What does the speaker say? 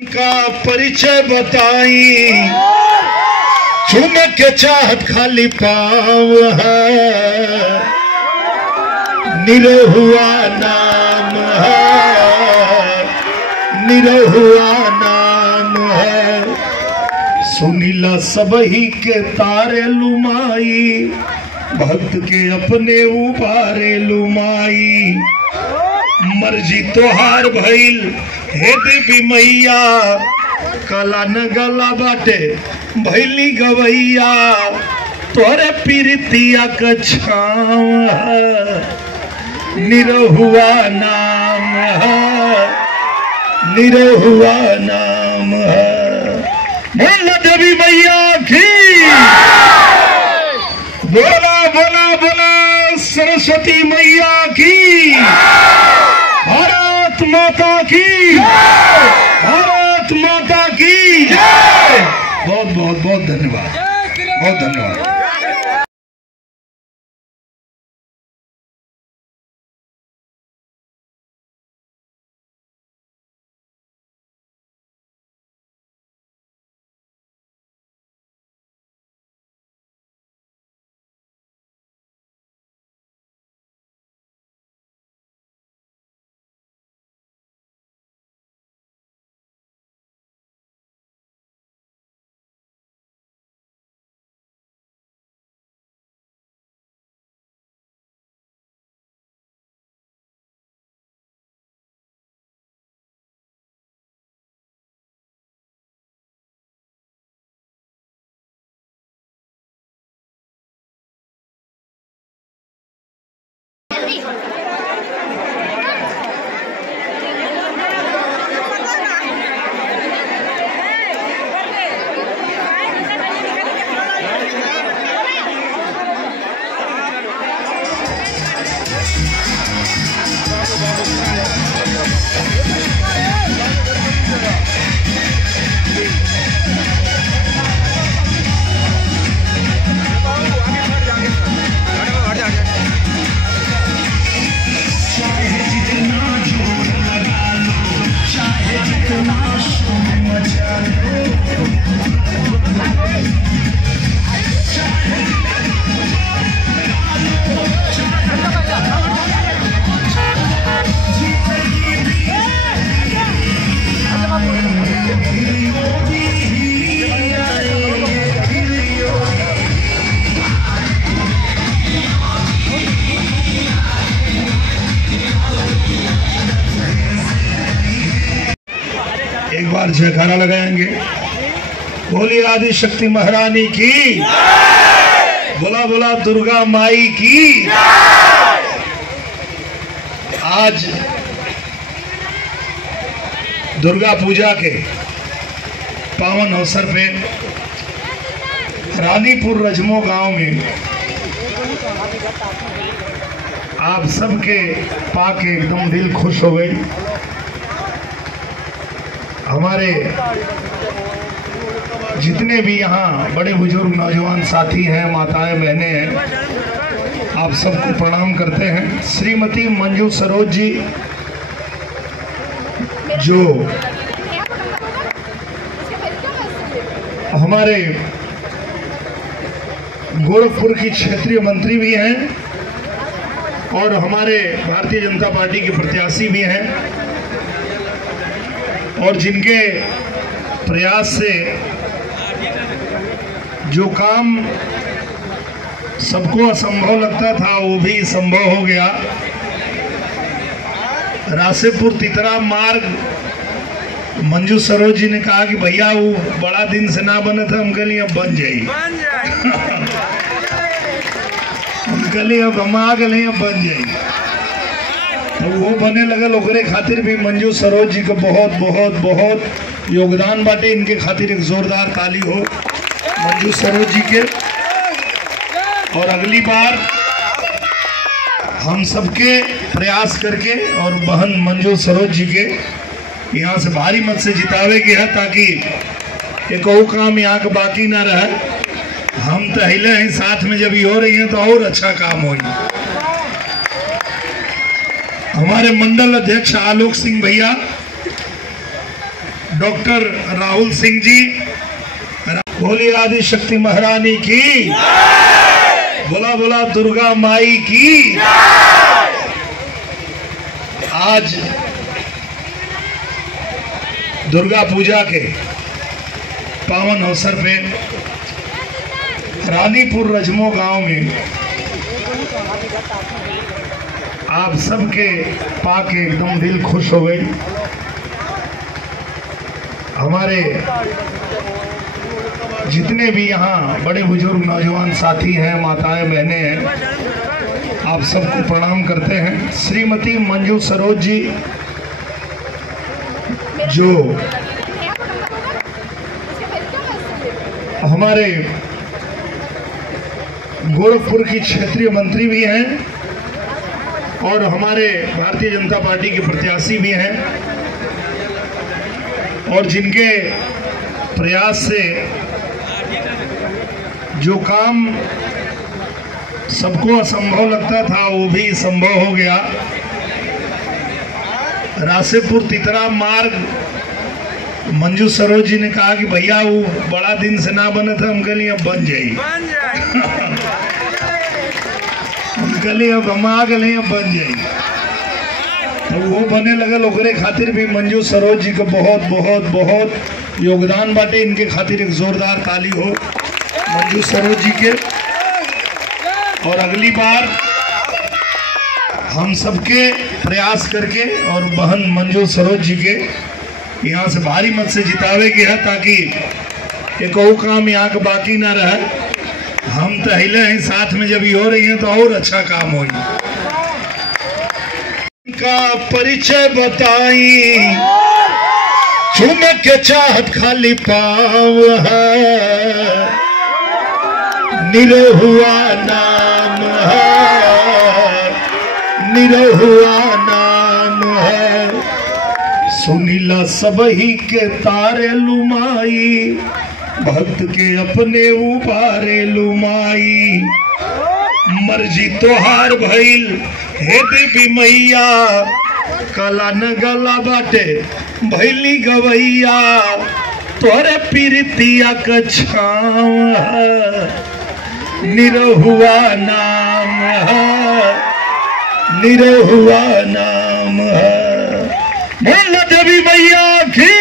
का परिचय बताई, चूम के चाहत खाली पाँव है, निरहुआ नाम है, निरहुआ नाम है। सुनीला सबही के तारे लुमाई, भक्त के अपने उबारे लुमाई। मर्जी तोहार भइल हे देवी मैया, कला न गला बाटे भैली गवैया। तोरे पीरतिया का छाँव है, निरहुआ नाम है, निरहुआ नाम है। बोला देवी मैया की, बोला बोला बोला सरस्वती मैया की, भारत माता की, भारत माता की। बहुत बहुत बहुत धन्यवाद, बहुत धन्यवाद। एक बार जयकारा लगाएंगे। बोली आदि शक्ति महारानी की, बोला बोला दुर्गा माई की। आज दुर्गा पूजा के पावन अवसर पे रानीपुर रजमो गांव में आप सबके पाके एकदम दिल खुश हो गई। हमारे जितने भी यहाँ बड़े बुजुर्ग नौजवान साथी हैं, माताएं बहनें हैं, आप सबको प्रणाम करते हैं। श्रीमती मंजू सरोज जी जो हमारे गोरखपुर की क्षेत्रीय मंत्री भी हैं और हमारे भारतीय जनता पार्टी के प्रत्याशी भी हैं, और जिनके प्रयास से जो काम सबको असंभव लगता था वो भी संभव हो गया। रासेपुर तितरा मार्ग मंजू सरोज जी ने कहा कि भैया वो बड़ा दिन से ना बने था, हम कल अब बन जाई। हम कल अब हम आ गए, अब बन जाई। तो वो बने लगल, ओकरे खातिर भी मंजू सरोज जी को बहुत बहुत बहुत योगदान बाटे। इनके खातिर एक जोरदार ताली हो मंजू सरोज जी के। और अगली बार हम सबके प्रयास करके और बहन मंजू सरोज जी के यहाँ से भारी मत से जितावे के है, ताकि एक और काम यहाँ का बाकी ना रहे। हम तो हिले हैं साथ में, जब ये हो रही है तो और अच्छा काम हो। हमारे मंडल अध्यक्ष आलोक सिंह भैया डॉक्टर राहुल सिंह जी, बोलिए आदि शक्ति महारानी की, बोला बोला दुर्गा माई की। आज दुर्गा पूजा के पावन अवसर पे रानीपुर रजमो गांव में आप सबके पाके एकदम दिल खुश हो गई। हमारे जितने भी यहाँ बड़े बुजुर्ग नौजवान साथी हैं, माताएं बहनें हैं, आप सबको प्रणाम करते हैं। श्रीमती मंजू सरोज जी जो हमारे गोरखपुर की क्षेत्रीय मंत्री भी हैं और हमारे भारतीय जनता पार्टी के प्रत्याशी भी हैं और जिनके प्रयास से जो काम सबको असंभव लगता था वो भी संभव हो गया। रासेपुर तितरा मार्ग मंजू सरोज जी ने कहा कि भैया वो बड़ा दिन से ना बने था, हम कल अब बन जाए, हम कल अब हम आ गए अब बन जाए। तो वो बने लगल, ओकरे खातिर भी मंजू सरोज जी को बहुत बहुत बहुत योगदान बाटे। इनके खातिर एक जोरदार ताली हो मंजू सरोज जी के। और अगली बार हम सबके प्रयास करके और बहन मंजू सरोज जी के यहाँ से भारी मत से जितावे के है, ताकि एक और काम यहाँ का बाकी ना रहे। हम तो हिले हैं साथ में, जब ये हो रही है तो और अच्छा काम हो। का परिचय बताई, चुम के चाहत खाली पाव है, निरहुआ नाम है, निरहुआ नाम है। सुनीला सबही के तारे लुमाई, भक्त के अपने उबारे लुमाई। मर्जी तोहार भइल हे देवी मैया, कला न गला बाटे भैली गवैया। तोरे पीरितिया का छाँव है, निरहुआ नाम है, निरहुआ नाम है। बोल देवी मैया की।